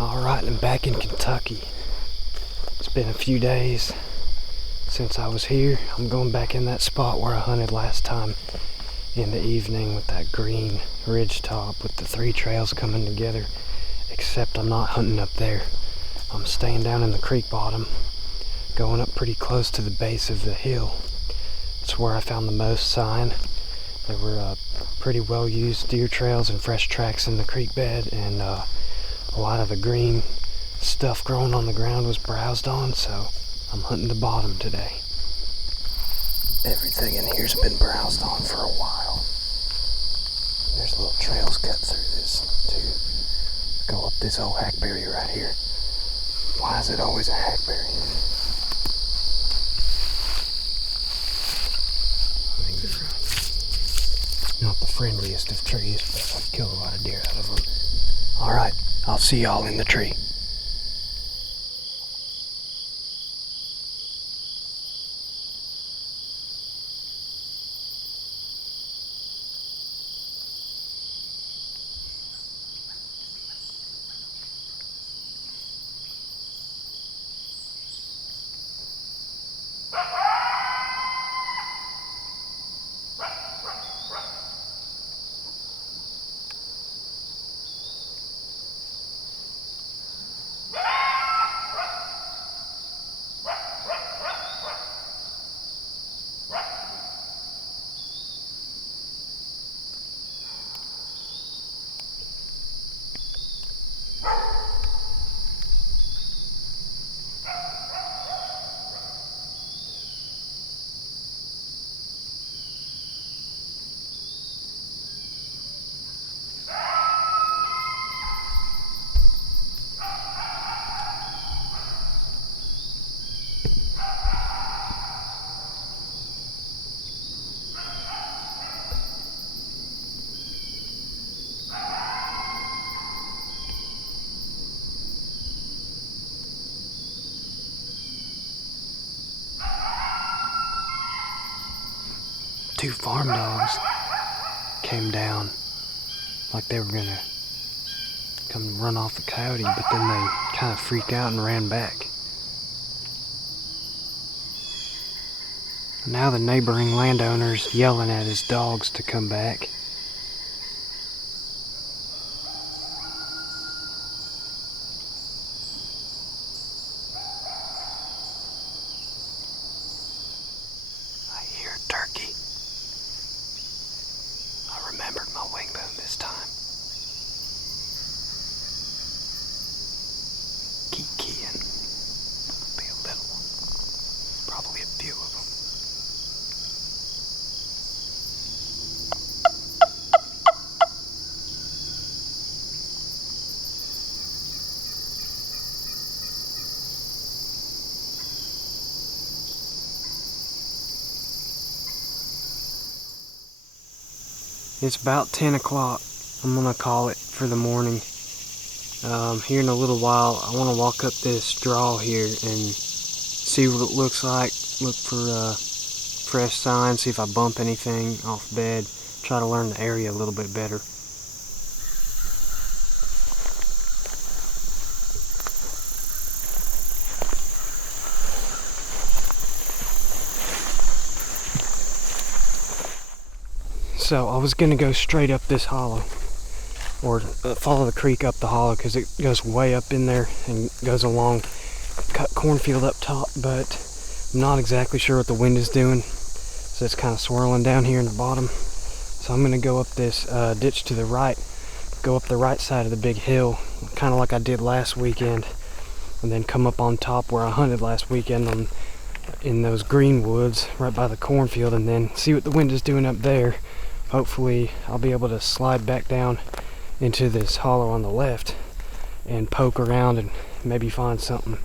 Alright, I'm back in Kentucky. It's been a few days since I was here. I'm going back in that spot where I hunted last time in the evening with that green ridge top with the three trails coming together, except I'm not hunting up there. I'm staying down in the creek bottom, going up pretty close to the base of the hill. It's where I found the most sign. There were pretty well used deer trails and fresh tracks in the creek bed, and a lot of the green stuff growing on the ground was browsed on, so I'm hunting the bottom today. Everything in here's been browsed on for a while. There's little trails cut through this to go up this old hackberry right here. Why is it always a hackberry? I think they're not the friendliest of trees, but I've killed a lot of deer out of them. Alright, I'll see y'all in the tree. Two farm dogs came down like they were gonna come run off the coyote, but then they kind of freaked out and ran back. Now the neighboring landowner's yelling at his dogs to come back. I hear a turkey. I remembered my wing boom this time. Keep keying. Be a little one. Probably a few of them. It's about 10 o'clock. I'm gonna call it for the morning. Here in a little while, I want to walk up this draw here and see what it looks like. Look for fresh signs, see if I bump anything off bed. Try to learn the area a little bit better. So I was gonna go straight up this hollow, or follow the creek up the hollow, because it goes way up in there and goes along cut cornfield up top, but I'm not exactly sure what the wind is doing, so it's kind of swirling down here in the bottom. So I'm gonna go up this ditch to the right, go up the right side of the big hill, kind of like I did last weekend, and then come up on top where I hunted last weekend in those green woods right by the cornfield, and then see what the wind is doing up there. Hopefully I'll be able to slide back down into this hollow on the left and poke around and maybe find something.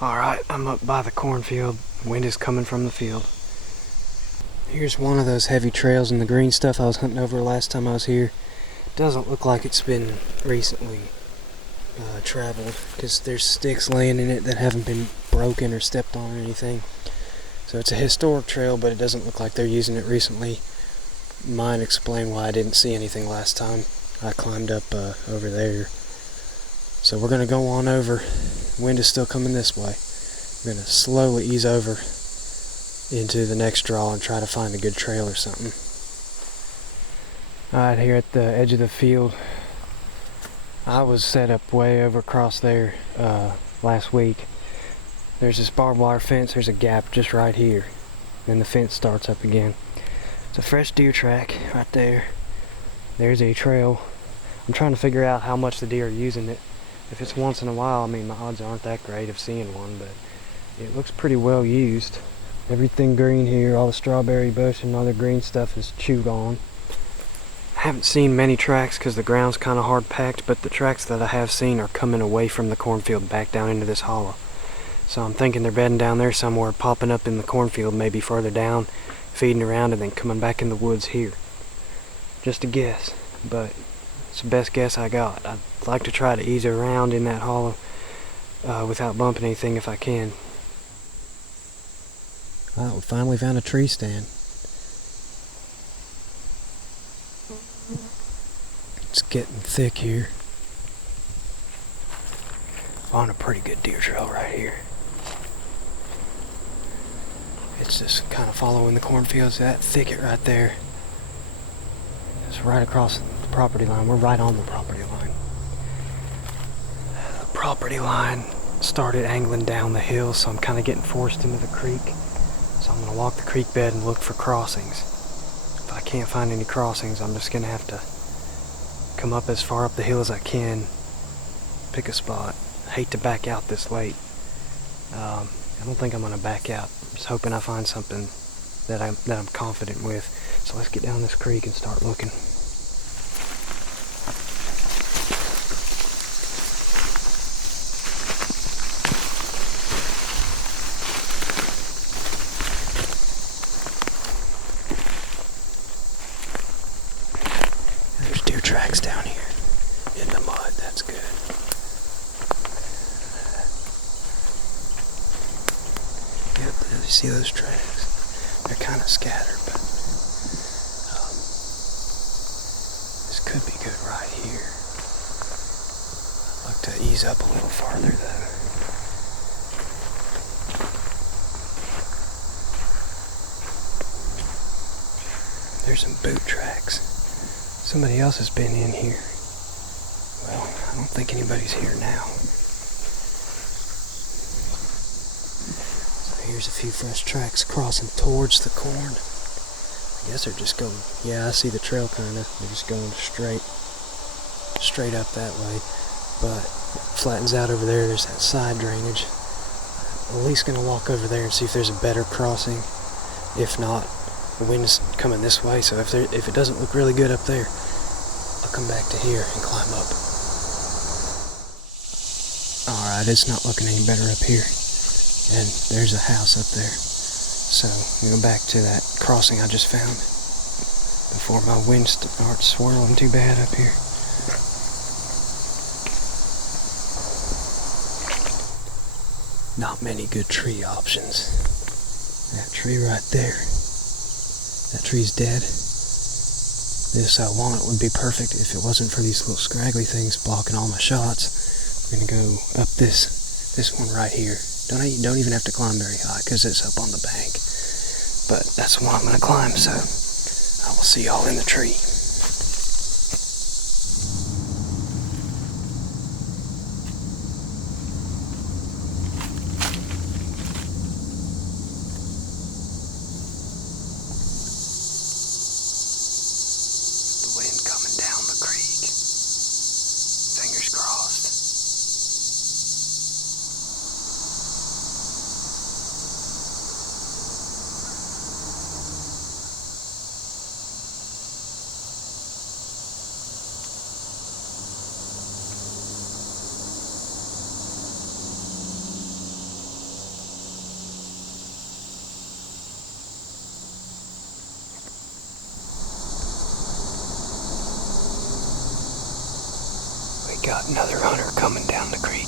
Alright, I'm up by the cornfield. Wind is coming from the field. Here's one of those heavy trails in the green stuff I was hunting over last time I was here. Doesn't look like it's been recently traveled, because there's sticks laying in it that haven't been broken or stepped on or anything. So it's a historic trail, but it doesn't look like they're using it recently. Might explain why I didn't see anything last time I climbed up over there. So we're going to go on over. Wind is still coming this way. We're going to slowly ease over into the next draw and try to find a good trail or something. Alright, here at the edge of the field, I was set up way over across there last week. There's this barbed wire fence. There's a gap just right here. Then the fence starts up again. It's a fresh deer track right there. There's a trail. I'm trying to figure out how much the deer are using it. If it's once in a while, I mean, my odds aren't that great of seeing one, but it looks pretty well used. Everything green here, all the strawberry bush and other green stuff is chewed on. I haven't seen many tracks because the ground's kind of hard packed, but the tracks that I have seen are coming away from the cornfield back down into this hollow. So I'm thinking they're bedding down there somewhere, popping up in the cornfield maybe further down, feeding around, and then coming back in the woods here. Just a guess, but it's the best guess I got. I'd like to try to ease around in that hollow without bumping anything if I can. Well, we finally found a tree stand. It's getting thick here. On a pretty good deer trail right here. It's just kind of following the cornfields. That thicket right there. It's right across the property line. We're right on the property line. The property line started angling down the hill, so I'm kind of getting forced into the creek. So I'm going to walk the creek bed and look for crossings. If I can't find any crossings, I'm just going to have to come up as far up the hill as I can, pick a spot. I hate to back out this late. I don't think I'm going to back out. I'm just hoping I find something that I'm confident with. So let's get down this creek and start looking. There's deer tracks down here in the mud. That's good. Yep, you see those tracks? They're kind of scattered, but this could be good right here. I'd like to ease up a little farther though. There's some boot tracks. Somebody else has been in here. Well, I don't think anybody's here now. So here's a few fresh tracks crossing towards the corn. I guess they're just going, yeah, I see the trail kinda. They're just going straight up that way. But it flattens out over there. There's that side drainage. I'm at least gonna walk over there and see if there's a better crossing. If not, the wind's coming this way, so if it doesn't look really good up there, I'll come back to here and climb up. Alright, it's not looking any better up here. And there's a house up there. So, we go back to that crossing I just found before my wind starts swirling too bad up here. Not many good tree options. That tree right there. That tree's dead. This walnut would be perfect if it wasn't for these little scraggly things blocking all my shots. We're gonna go up this one right here. Don't even have to climb very high because it's up on the bank. But that's the one I'm gonna climb, so I will see y'all in the tree. We got another hunter coming down the creek.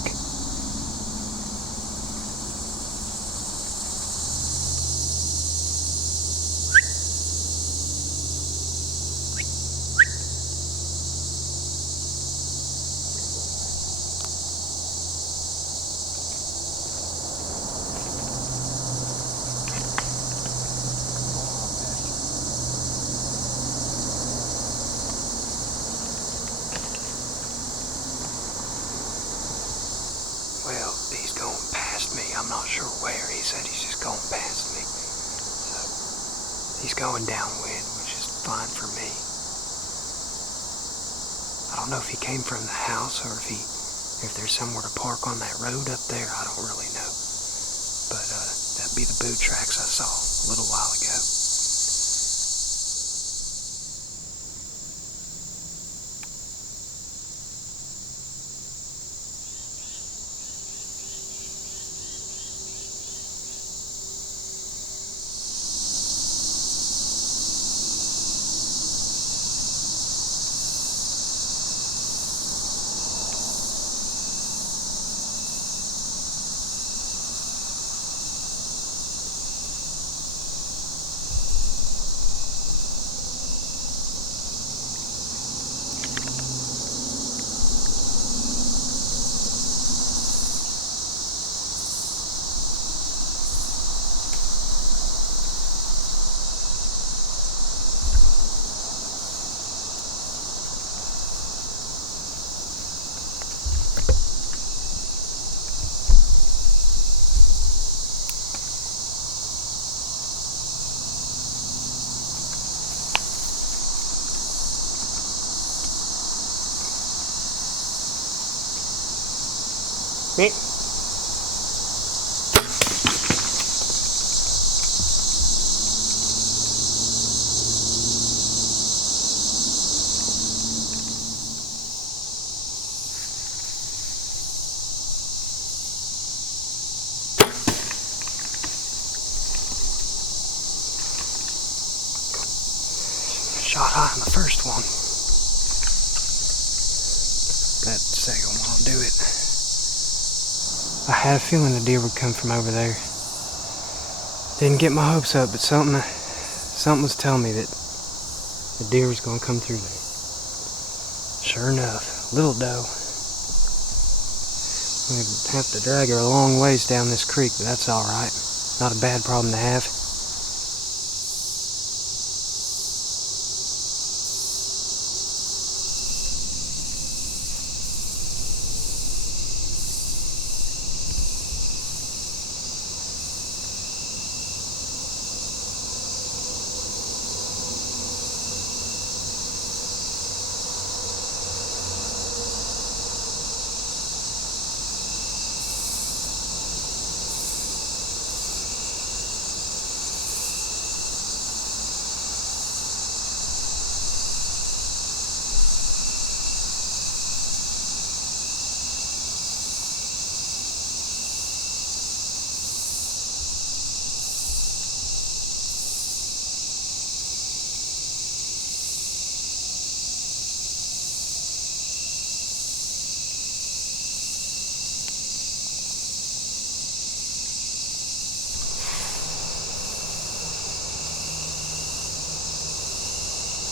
Well, he's going past me. I'm not sure where. He said he's just going past me. So he's going downwind, which is fine for me. I don't know if he came from the house or if there's somewhere to park on that road up there. I don't really know. But that'd be the boot tracks I saw a little while ago. Me. Shot high on the first one. That second one will do it. I had a feeling the deer would come from over there. Didn't get my hopes up, but something was telling me that the deer was going to come through there. Sure enough, little doe. We'd have to drag her a long ways down this creek, but that's all right. Not a bad problem to have.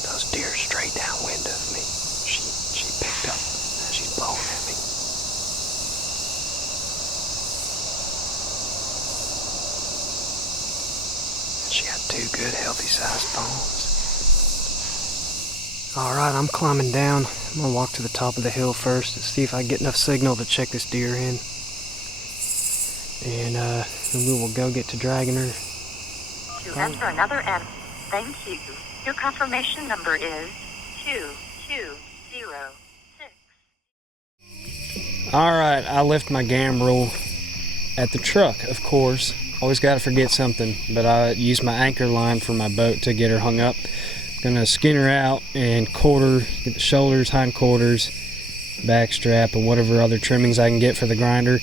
Those deer straight downwind of me. She picked up as she's blowing at me. And she had two good healthy sized bones. Alright, I'm climbing down. I'm gonna walk to the top of the hill first and see if I get enough signal to check this deer in. And then we will go get to dragging her. To enter another N. Thank you. Your confirmation number is 2206. Alright, I left my gambrel at the truck, of course. Always gotta forget something, but I used my anchor line for my boat to get her hung up. Gonna skin her out and quarter, get the shoulders, hindquarters, back strap, and whatever other trimmings I can get for the grinder,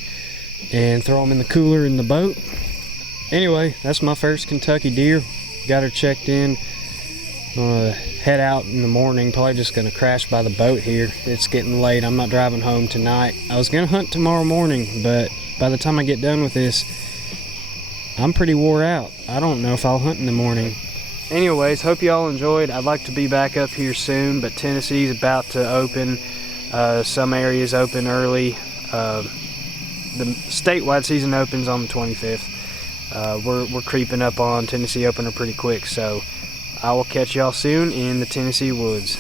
and throw them in the cooler in the boat. Anyway, that's my first Kentucky deer. Got her checked in. I'm gonna head out in the morning, probably just gonna crash by the boat here. It's getting late, I'm not driving home tonight. I was gonna hunt tomorrow morning, but by the time I get done with this, I'm pretty wore out. I don't know if I'll hunt in the morning. Anyways, hope y'all enjoyed. I'd like to be back up here soon, but Tennessee's about to open. Some areas open early. The statewide season opens on the 25th. We're creeping up on Tennessee opener pretty quick, so I will catch y'all soon in the Tennessee woods.